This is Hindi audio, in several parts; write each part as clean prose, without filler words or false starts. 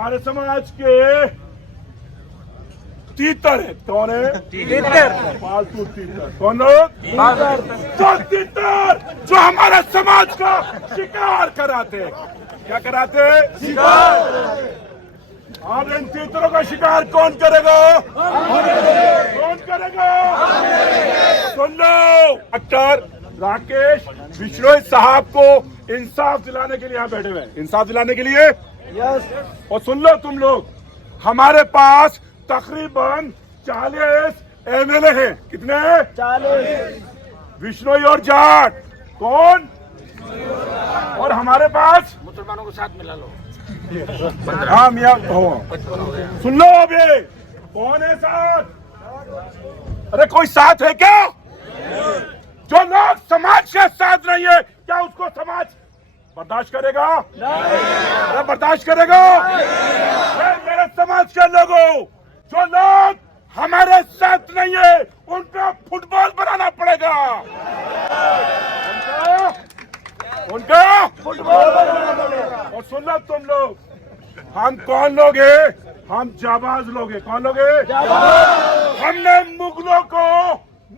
हमारे समाज के तीतर है। कौन है? तीतर। फालतू तीतर। कौन लोग? तो तीतर जो हमारे समाज का शिकार कराते हैं। क्या कराते हैं? शिकार। अब इन तीतरों का शिकार कौन करेगा? कौन करेगा? सुन लो, डॉक्टर राकेश बिश्नोई साहब को इंसाफ दिलाने के लिए यहाँ बैठे हुए हैं। इंसाफ दिलाने के लिए। यस। और सुन लो तुम लोग, हमारे पास तकरीबन 40 एमएलए हैं। कितने? 40। बिश्नोई और जाट। कौन? और हमारे पास मुसलमानों को साथ मिला लो। हाँ मियाँ हो। सुन लो, अब ये कौन है साथ? अरे कोई साथ है क्या? जो लोग समाज के साथ नहीं है, क्या उसको समाज बर्दाश्त करेगा? नहीं। बर्दाश्त करेगा? मेरे समाज के लोगों, जो लोग हमारे साथ नहीं है, उनका फुटबॉल बनाना पड़ेगा। उनका फुटबॉल बनाना पड़ेगा। और सुन लो तुम लोग, हम कौन लोग हैं? हम जाबाज लोग हैं। कौन लोग हैं? हमने मुगलों को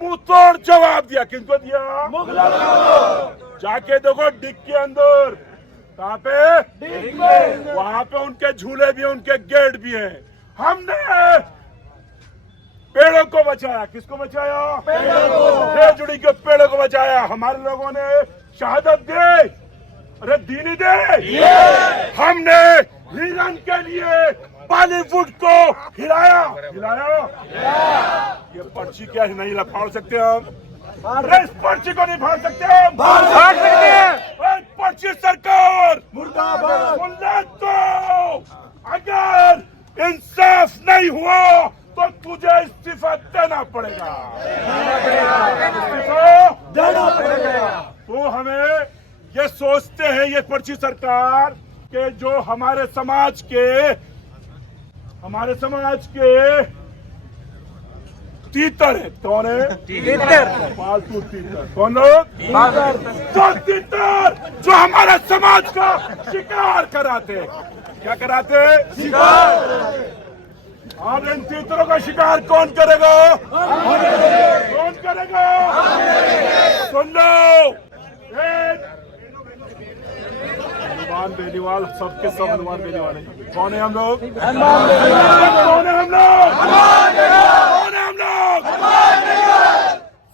मुंह तोड़ जवाब दिया। किनको दिया? मुगलों को। जाके देखो डिग के अंदर। कहाँ पे? डिग में। वहाँ पे उनके झूले भी हैं, उनके गेट भी हैं। हमने पेड़ों को बचाया। किसको बचाया? पेड़ों को। जुड़ी के पेड़ों को बचाया। हमारे लोगों ने शहादत दी। अरे दीनी दे। हमने हिरन के लिए बॉलीवुड को हिलाया। ये पर्ची क्या नहीं फाड़ सकते हम? अरे इस पर्ची को नहीं फाड़ सकते हम? फाड़ सकते हैं। पर्ची सरकार मुर्दाबाद। तो अगर इंसाफ नहीं हुआ तो तुझे इस्तीफा देना पड़ेगा। इस्तीफा देना पड़ेगा। तो हमें ये सोचते हैं ये पर्ची सरकार के जो हमारे समाज के तीतर है। कौन है? तीतर। फालतू तीतर। कौन लोग? तो तीतर जो हमारे समाज का शिकार कराते हैं। क्या कराते हैं? शिकार। अब इन तीतरों का शिकार कौन करेगा? कौन करेगा? सुन लो, हनुमान बेनीवाल, सबके सब हनुमान बेनीवाल है। कौन है हम लोग? कौन है हम लोग? कौन है हम लोग?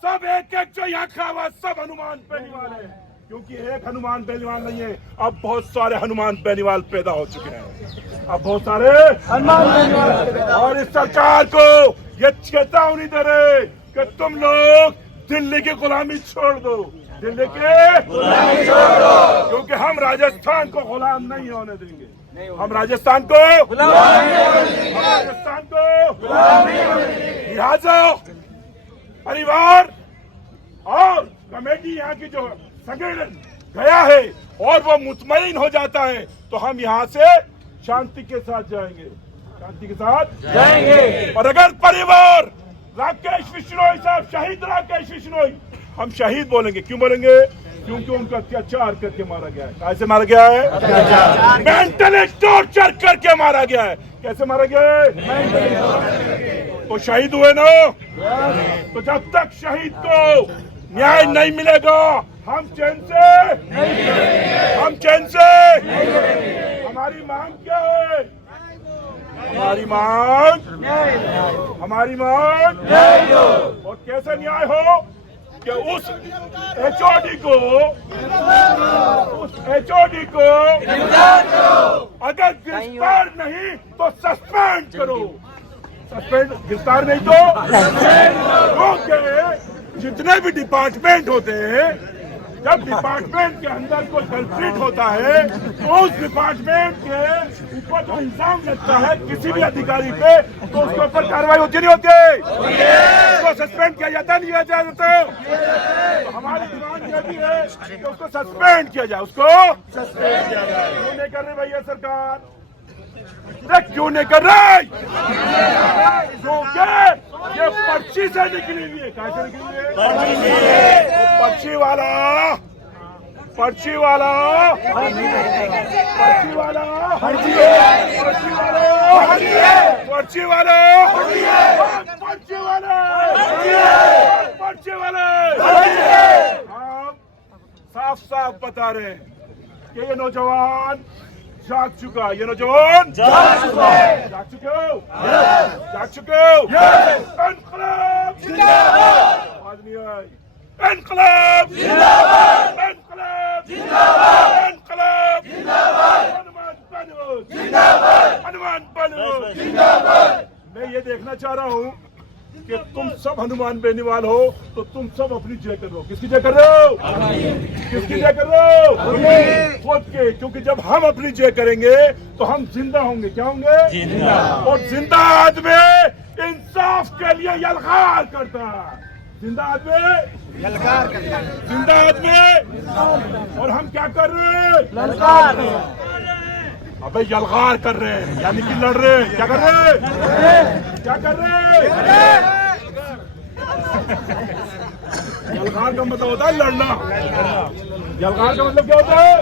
सब एक जो यहाँ का आवाज सब हनुमान बेनीवाल है। क्योंकि एक हनुमान बेनीवाल नहीं है, अब बहुत सारे हनुमान बेनीवाल पैदा हो चुके हैं। अब बहुत सारे हनुमान बेनीवाल। और इस सरकार को ये चेतावनी दे रहे कि तुम लोग दिल्ली की गुलामी छोड़ दो। दिल्ली के गुलामी छोड़ दो। क्योंकि हम राजस्थान को गुलाम नहीं होने देंगे। हम राजस्थान को लिहाजा परिवार और कमेटी यहाँ की जो संगठन गया है और वो मुतमईन हो जाता है तो हम यहाँ से शांति के साथ जाएंगे। शांति के साथ जाएंगे। और अगर परिवार राकेश बिश्नोई साहब, शहीद राकेश बिश्नोई, हम शहीद बोलेंगे। क्यों बोलेंगे? क्योंकि उनका अत्याचार करके मारा गया है। कैसे मारा गया है? मेंटली टॉर्चर करके मारा गया है। कैसे मारा गया है? तो शहीद हुए ना। तो जब तक शहीद को न्याय नहीं मिलेगा हम चैन से हमारी मांग क्या है? हमारी मांग और कैसे न्याय हो कि उस एचओडी को अगर गिरफ्तार नहीं तो सस्पेंड करो। गिरफ्तार नहीं तो क्योंकि जितने भी डिपार्टमेंट होते हैं, जब डिपार्टमेंट के अंदर कोई कल्प्रिट होता है तो उस डिपार्टमेंट के ऊपर जो इल्जाम लगता है किसी भी अधिकारी पे तो उसके ऊपर कार्रवाई होती नहीं होती? उसको सस्पेंड किया जाता नहीं किया जाता? तो हमारी डिमांड ये भी है कि उसको सस्पेंड किया जाए। उसको सस्पेंड किया जाए। क्यों नहीं कर रहे भैया सरकार? क्यों नहीं कर रहे? क्योंकि ये पर्ची से निकली हुई है। कैसे निकली हुई है? पर्ची वाला पर्ची वाला पर्ची वाला पर्ची वाला पर्ची वाला पर्ची वाला पर्ची वाला हम साफ साफ बता रहे हैं कि ये नौजवान जाग चुका, ये नौजवान जाग चुके हो, जाग चुके हो। इनकलाब जिंदाबाद, आवाज नहीं आई। इनकलाब जिंदाबाद, इनकलाब जिंदाबाद, इनकलाब जिंदाबाद, हनुमान बनो जिंदाबाद, हनुमान बनो जिंदाबाद। मैं ये देखना चाह रहा हूँ कि तुम सब हनुमान बेनीवाल हो तो तुम सब अपनी जय कर रहे हो। किसकी जय कर रहे हो? किसकी जय कर रहे हो? खुद के, क्योंकि जब हम अपनी जय करेंगे तो हम जिंदा होंगे। क्या होंगे? जिंदा। और जिंदा आदमी इंसाफ के लिए यलगार करता है। जिंदा आदमी यलगार करता है, जिंदा आदमी। और हम क्या कर रहे हैं? यलगार। अबे यलगार कर रहे हैं यानी कि लड़ रहे हैं। क्या कर रहे हैं? क्या कर रहे हैं? यलगार का मतलब होता है लड़ना। यलगार का मतलब क्या होता है?